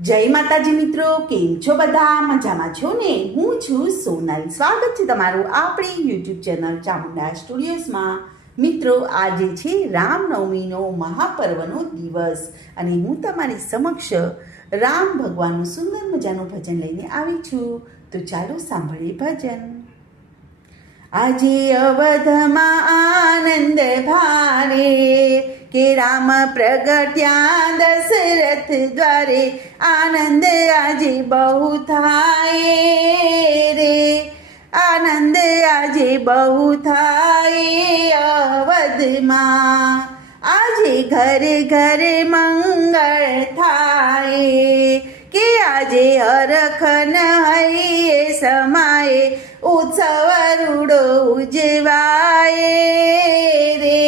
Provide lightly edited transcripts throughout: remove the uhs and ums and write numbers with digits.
જય માતાજી મિત્રો, કેમ છો બધા? મજામાં છો ને? હું છું સોનલ. સ્વાગત છે તમારું આપણી યુટ્યુબ ચેનલ ચામુંડા સ્ટુડિયોઝમાં. મિત્રો, આજે છે રામનવમીનો મહાપર્વનો દિવસ અને હું તમારી સમક્ષ રામ ભગવાનનું સુંદર મજાનું ભજન લઈને આવી છું. તો ચાલો સાંભળીએ ભજન. આજે અવધમાં આનંદ ભારે કે રામ પ્રગટ્યા દશરથ દ્વારે. આનંદ આજે બહુ થાય રે, આનંદ આજે બહુ થાય અવધમાં. આજે ઘરે ઘરે મંગળ થાય કે આજે હરખ નહી સમાય. ઉત્સવ રૂડો ઉજવાય રે,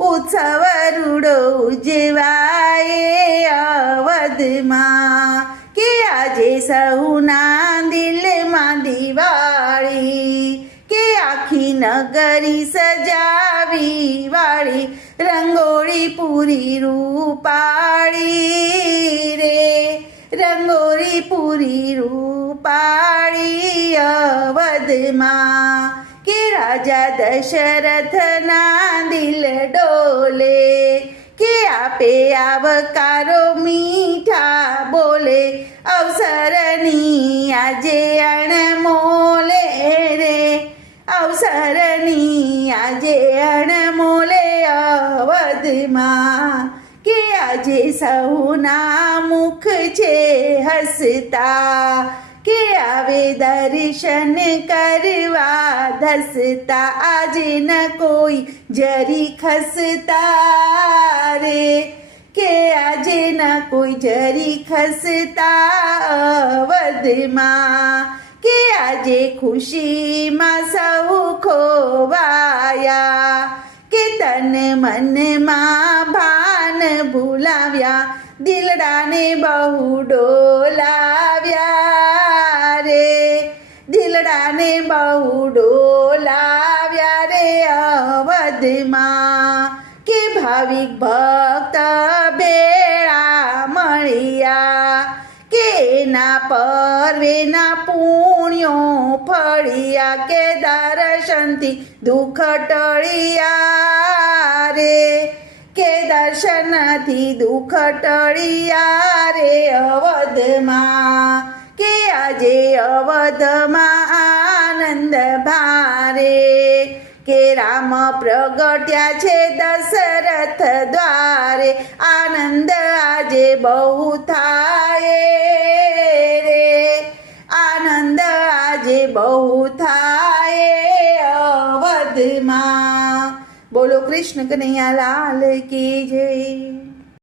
ઉત્સવ રૂડો ઉજવાય અવધમાં. કે આજે સહુના દિલમાં દિવાળી, કે આખી નગરી સજાવી વાળી. રંગોળી પૂરી રૂપાળી રે, રંગોળી પૂરી રૂપાળી અવધમાં. કે રાજા દશરથના દિલ ડોલે, કે આપે આવકારો મીઠા બોલે. અવસરની આજે અણમોલે રે, અવસરની આજે અણમોલે અવધમાં. કે આજે સૌના મુખ છે હસતા, કે આવે દર્શન કરવા ધસતા. આજે ન કોઈ જરી ખસતા રે, કે આજે ન કોઈ જરી ખસતા અવધમાં. કે આજે ખુશીમાં સૌ ખોવાયા, કે તન મનમાં ભાન ભૂલાવ્યા. દિલડાને બહુ ડોલાવ્યા રે, દિલડાને બહુ ડોલાવ્યા રે અવધમાં. કે ભાવિક ભક્ત ભેળા મળ્યા, કે એના પર્વેના પુણ્યો ફળ્યા. કે દર્શનથી દુઃખ ટળ્યા રે, કે દર્શનથી દુઃખ ટળ્યા રે અવધમાં. કે આજે અવધમાં આનંદ ભારે, કે રામ પ્રગટ્યા છે દશરથ દ્વારે. આનંદ આજે બહુ થાય રે, આનંદ આજે બહુ થાય અવધમાં. બોલો કૃષ્ણ કનૈયા લાલ કી જય.